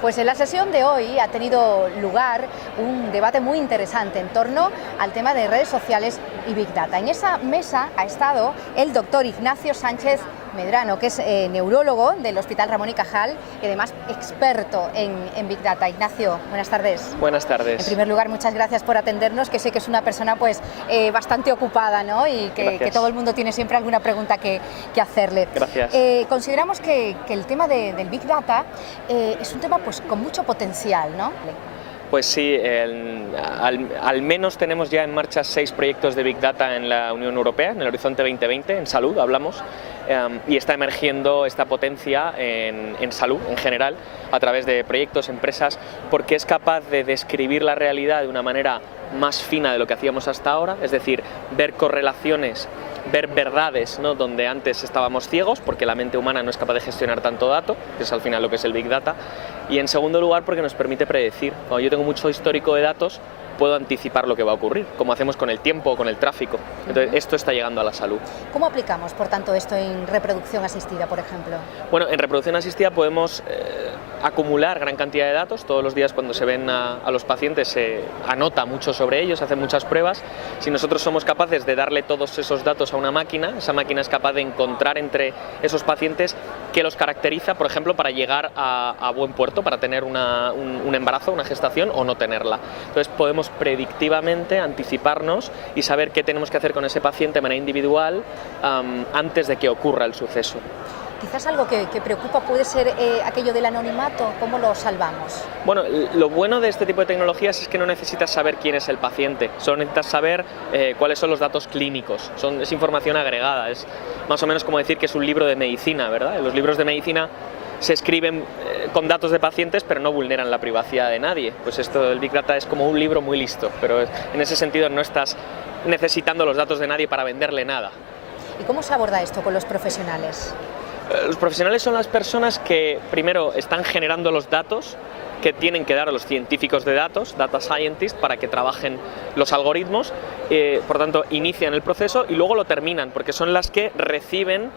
Pues en la sesión de hoy ha tenido lugar un debate muy interesante en torno al tema de redes sociales y Big Data. En esa mesa ha estado el doctor Ignacio Sánchez Medrano, que es neurólogo del Hospital Ramón y Cajal y además experto en Big Data. Ignacio, buenas tardes. Buenas tardes. En primer lugar, muchas gracias por atendernos, que sé que es una persona pues bastante ocupada, ¿no? Y que todo el mundo tiene siempre alguna pregunta que hacerle. Gracias. Consideramos que el tema del Big Data es un tema pues con mucho potencial, ¿no? Pues sí, al menos tenemos ya en marcha 6 proyectos de Big Data en la Unión Europea, en el Horizonte 2020, en salud hablamos, y está emergiendo esta potencia en salud en general a través de proyectos, empresas, porque es capaz de describir la realidad de una manera más fina de lo que hacíamos hasta ahora, es decir, ver correlaciones, ver verdades, ¿no?, donde antes estábamos ciegos, porque la mente humana no es capaz de gestionar tanto dato, que es al final lo que es el Big Data, y en segundo lugar porque nos permite predecir. Cuando yo tengo mucho histórico de datos, puedo anticipar lo que va a ocurrir, como hacemos con el tiempo o con el tráfico. Entonces, esto está llegando a la salud. ¿Cómo aplicamos, por tanto, esto en reproducción asistida, por ejemplo? Bueno, en reproducción asistida podemos acumular gran cantidad de datos. Todos los días cuando se ven a los pacientes se anota mucho sobre ellos, se hacen muchas pruebas. Si nosotros somos capaces de darle todos esos datos a una máquina, esa máquina es capaz de encontrar entre esos pacientes qué los caracteriza, por ejemplo, para llegar a buen puerto, para tener un embarazo, una gestación o no tenerla. Entonces podemos predictivamente anticiparnos y saber qué tenemos que hacer con ese paciente de manera individual antes de que ocurra el suceso. Quizás algo que preocupa puede ser aquello del anonimato. ¿Cómo lo salvamos? Bueno, lo bueno de este tipo de tecnologías es que no necesitas saber quién es el paciente, solo necesitas saber cuáles son los datos clínicos. Es información agregada, es más o menos como decir que es un libro de medicina, ¿verdad? Los libros de medicina se escriben con datos de pacientes, pero no vulneran la privacidad de nadie. Pues esto del Big Data es como un libro muy listo, pero en ese sentido no estás necesitando los datos de nadie para venderle nada. ¿Y cómo se aborda esto con los profesionales? Los profesionales son las personas que primero están generando los datos que tienen que dar a los científicos de datos, data scientists, para que trabajen los algoritmos, por tanto inician el proceso y luego lo terminan, porque son las que reciben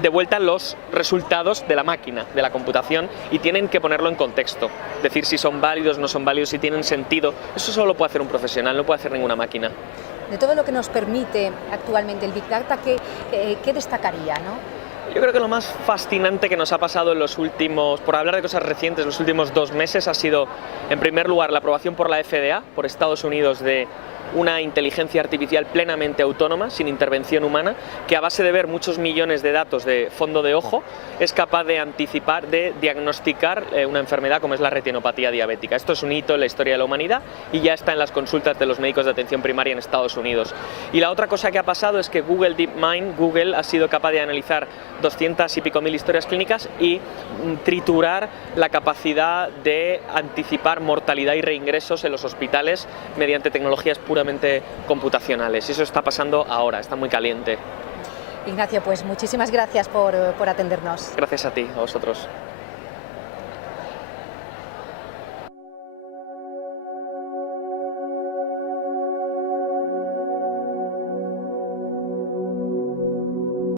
de vuelta los resultados de la máquina, de la computación, y tienen que ponerlo en contexto, decir si son válidos, no son válidos, si tienen sentido. Eso solo lo puede hacer un profesional, no puede hacer ninguna máquina. De todo lo que nos permite actualmente el Big Data, ¿qué destacaría, no? Yo creo que lo más fascinante que nos ha pasado en los últimos, por hablar de cosas recientes, los últimos 2 meses ha sido, en primer lugar, la aprobación por la FDA, por Estados Unidos, de una inteligencia artificial plenamente autónoma, sin intervención humana, que a base de ver muchos millones de datos de fondo de ojo, es capaz de anticipar, de diagnosticar una enfermedad como es la retinopatía diabética. Esto es un hito en la historia de la humanidad y ya está en las consultas de los médicos de atención primaria en Estados Unidos. Y la otra cosa que ha pasado es que Google DeepMind, Google ha sido capaz de analizar 200 y pico mil historias clínicas y triturar la capacidad de anticipar mortalidad y reingresos en los hospitales mediante tecnologías puramente computacionales, y eso está pasando ahora, está muy caliente. Ignacio, pues muchísimas gracias por atendernos. Gracias a ti, a vosotros.